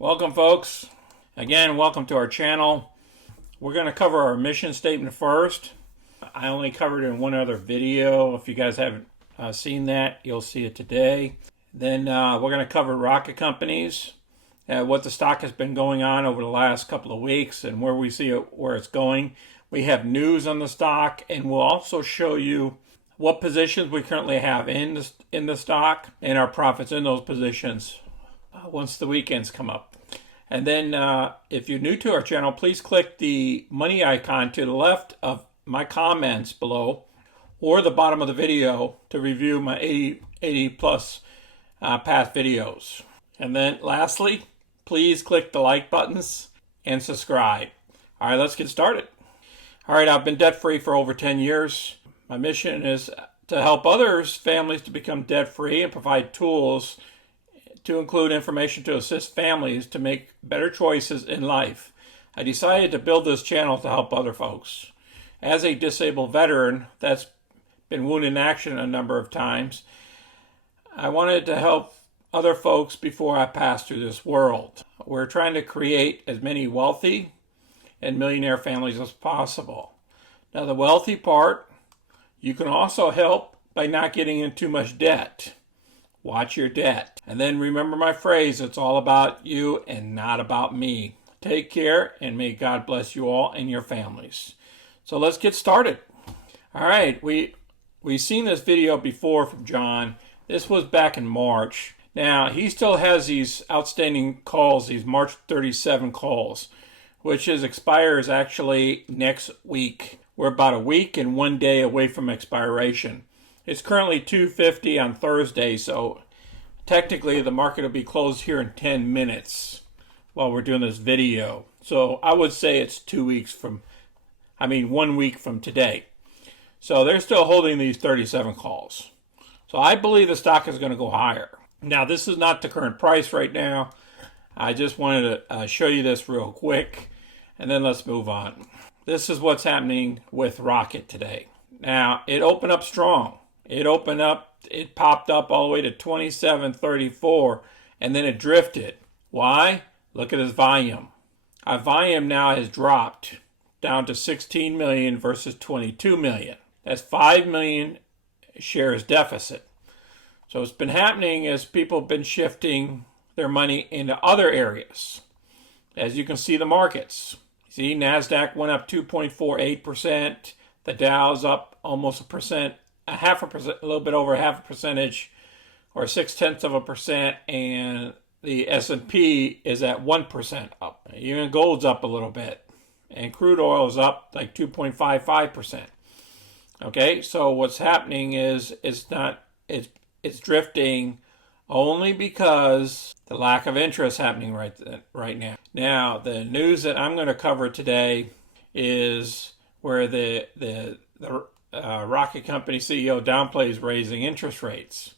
Welcome, folks. Again, welcome to our channel. We're going to cover our mission statement first. I only covered it in one other video. If you guys haven't seen that, you'll see it today. Then we're going to cover rocket companies, what the stock has been going on over the last couple of weeks and where we see it, where it's going. We have news on the stock, and we'll also show you what positions we currently have in the stock and our profits in those positions once the weekends come up. And then if you're new to our channel, please click the money icon to the left of my comments below or the bottom of the video to review my 80 plus past videos. And then lastly, please click the like buttons and subscribe. All right, let's get started. All right, I've been debt-free for over 10 years. My mission is to help others, families, to become debt-free and provide tools to include information to assist families to make better choices in life. I decided to build this channel to help other folks. As a disabled veteran that's been wounded in action a number of times, I wanted to help other folks before I pass through this world. We're trying to create as many wealthy and millionaire families as possible. Now, the wealthy part, you can also help by not getting in too much debt. Watch your debt. And then remember my phrase, it's all about you and not about me. Take care, and may God bless you all and your families. So let's get started. All right, we've seen this video before from John. This was back in March. Now, he still has these outstanding calls, these March 37 calls, which expires actually next week. We're about a week and 1 day away from expiration. It's currently 2:50 on Thursday, so technically the market will be closed here in 10 minutes while we're doing this video. So I would say it's 1 week from today. So they're still holding these 37 calls. So I believe the stock is going to go higher. Now, this is not the current price right now. I just wanted to show you this real quick, and then let's move on. This is what's happening with Rocket today. Now, it opened up strong. It popped up all the way to 27.34, and then it drifted. Why? Look at its volume. Our volume now has dropped down to 16 million versus 22 million. That's 5 million shares deficit. So what's been happening is people have been shifting their money into other areas. As you can see, the markets. See, NASDAQ went up 2.48%. The Dow's up almost a little bit over half a percentage, or 0.6%, and the S&P is at 1% up. Even gold's up a little bit, and crude oil is up like 2.55%. Okay, so what's happening is it's drifting only because the lack of interest happening right now. Now, the news that I'm going to cover today is where the rocket company CEO downplays raising interest rates.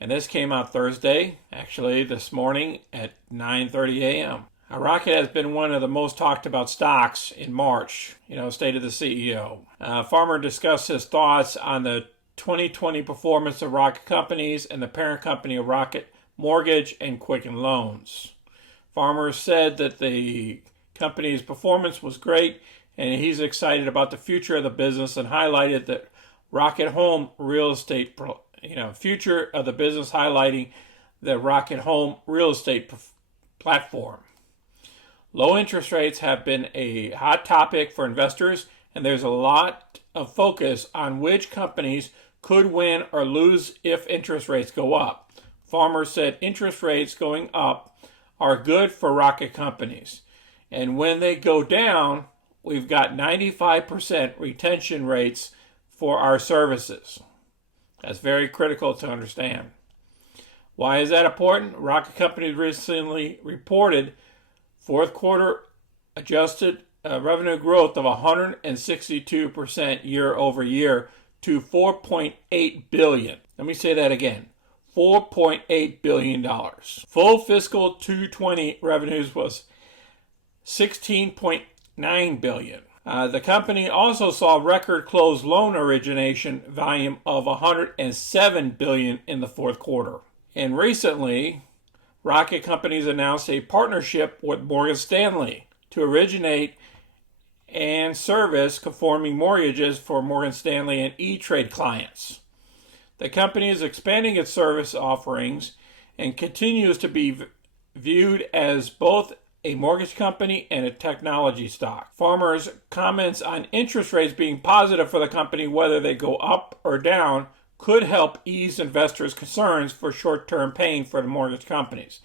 And this came out Thursday, actually this morning at 9:30 a.m. Rocket has been one of the most talked about stocks in March, State of the CEO. Farmer discussed his thoughts on the 2020 performance of Rocket companies and the parent company of Rocket Mortgage and Quicken Loans. Farmer said that the company's performance was great, and he's excited about the future of the business, and highlighted that Rocket Home Real Estate, future of the business, highlighting the Rocket Home Real Estate platform. Low interest rates have been a hot topic for investors, and there's a lot of focus on which companies could win or lose if interest rates go up. Farmer said interest rates going up are good for Rocket companies, and when they go down, we've got 95% retention rates for our services. That's very critical to understand. Why is that important? Rocket Company recently reported fourth quarter adjusted revenue growth of 162% year over year to $4.8 billion. Let me say that again. $4.8 billion. Full fiscal 2020 revenues was $16.9 billion. The company also saw record closed loan origination volume of $107 billion in the fourth quarter. And recently, Rocket Companies announced a partnership with Morgan Stanley to originate and service conforming mortgages for Morgan Stanley and E-Trade clients. The company is expanding its service offerings and continues to be viewed as both a mortgage company and a technology stock. Farmers' comments on interest rates being positive for the company, whether they go up or down, could help ease investors' concerns for short-term pain for the mortgage companies.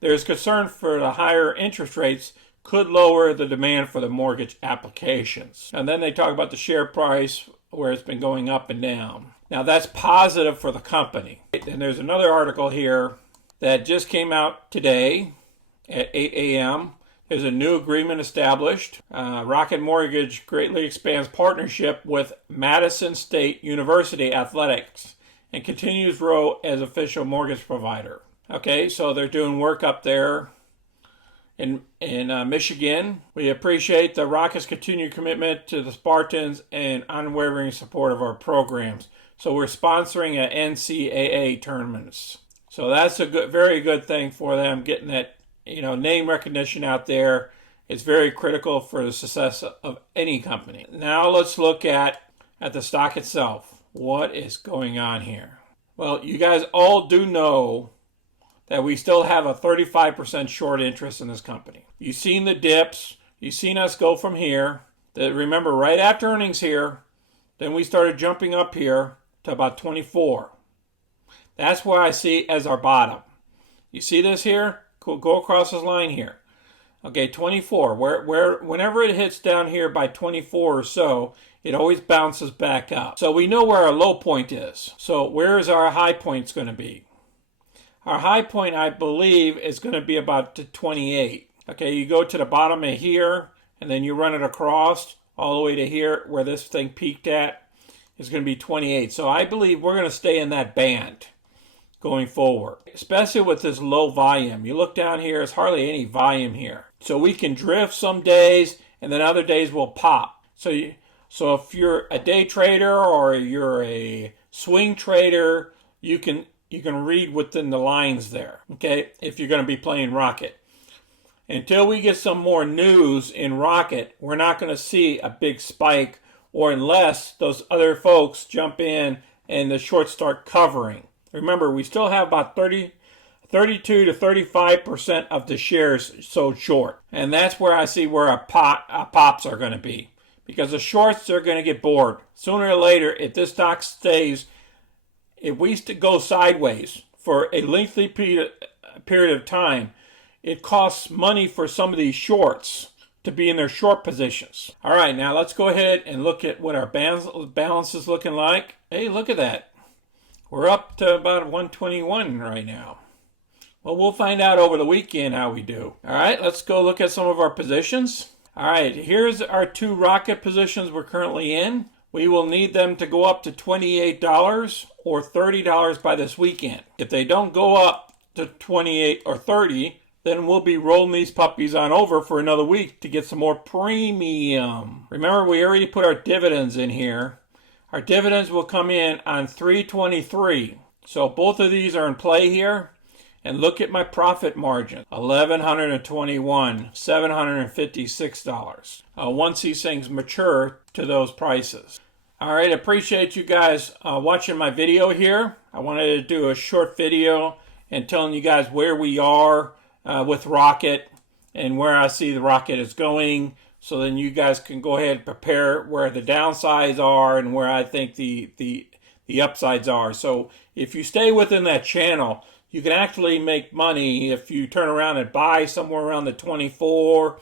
There is concern for the higher interest rates could lower the demand for the mortgage applications. And then they talk about the share price, where it's been going up and down. Now that's positive for the company. And there's another article here that just came out today at 8 a.m. There's a new agreement established. Rocket Mortgage greatly expands partnership with Madison State University Athletics and continues role as official mortgage provider. Okay, so they're doing work up there in Michigan. We appreciate the Rockets' continued commitment to the Spartans and unwavering support of our programs. So we're sponsoring a NCAA tournaments. So that's a very good thing for them, getting that name recognition out there. It's very critical for the success of any company. Now let's look at the stock itself. What is going on here? Well, you guys all do know that we still have a 35% short interest in this company. You've seen the dips. You've seen us go from here. Remember, right after earnings here, then we started jumping up here to about 24. That's what I see as our bottom. You see this here? Go across this line here. Okay, 24. Whenever it hits down here by 24 or so, it always bounces back up. So we know where our low point is. So where is our high point going to be? Our high point, I believe, is going to be about 28. Okay, you go to the bottom of here, and then you run it across all the way to here, where this thing peaked at, is going to be 28. So I believe we're going to stay in that band going forward, especially with this low volume. You look down here, there's hardly any volume here. So we can drift some days, and then other days will pop. So if you're a day trader or you're a swing trader, you can read within the lines there, okay, if you're going to be playing Rocket. Until we get some more news in Rocket, we're not going to see a big spike, or unless those other folks jump in and the shorts start covering. Remember, we still have about 32 to 35% of the shares sold short. And that's where I see where our pops are going to be. Because the shorts are going to get bored. Sooner or later, if this stock stays, if we go sideways for a lengthy period of time, it costs money for some of these shorts to be in their short positions. All right, now let's go ahead and look at what our balance is looking like. Hey, look at that. We're up to about 121 right now. Well, we'll find out over the weekend how we do. All right, let's go look at some of our positions. All right, here's our two Rocket positions we're currently in. We will need them to go up to $28 or $30 by this weekend. If they don't go up to 28 or 30, then we'll be rolling these puppies on over for another week to get some more premium. Remember, we already put our dividends in here. Our dividends will come in on 3/23. So both of these are in play here. And look at my profit margin, $1,121, $756. Once these things mature to those prices. All right, appreciate you guys watching my video here. I wanted to do a short video and telling you guys where we are with Rocket and where I see the Rocket is going. So then you guys can go ahead and prepare where the downsides are and where I think the upsides are. So if you stay within that channel, you can actually make money if you turn around and buy somewhere around the 24,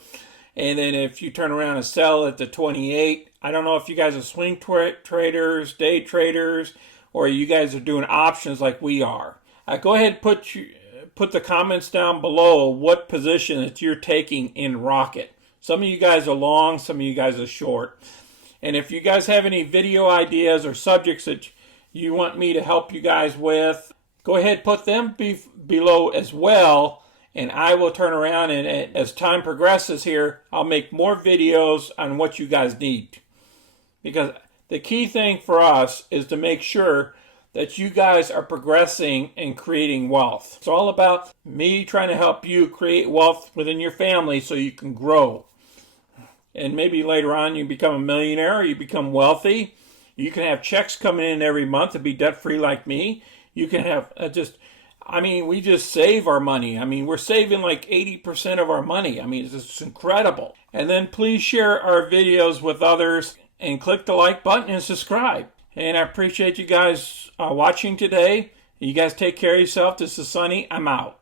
and then if you turn around and sell at the 28. I don't know if you guys are swing traders, day traders, or you guys are doing options like we are. Go ahead and put the comments down below what position that you're taking in Rocket. Some of you guys are long, some of you guys are short. And if you guys have any video ideas or subjects that you want me to help you guys with, go ahead, put them below as well, and I will turn around and as time progresses here, I'll make more videos on what you guys need. Because the key thing for us is to make sure that you guys are progressing and creating wealth. It's all about me trying to help you create wealth within your family so you can grow. And maybe later on you become a millionaire, or you become wealthy. You can have checks coming in every month and be debt-free like me. You can have we just save our money. We're saving like 80% of our money. It's just incredible. And then please share our videos with others and click the like button and subscribe. And I appreciate you guys watching today. You guys take care of yourself. This is Sonny. I'm out.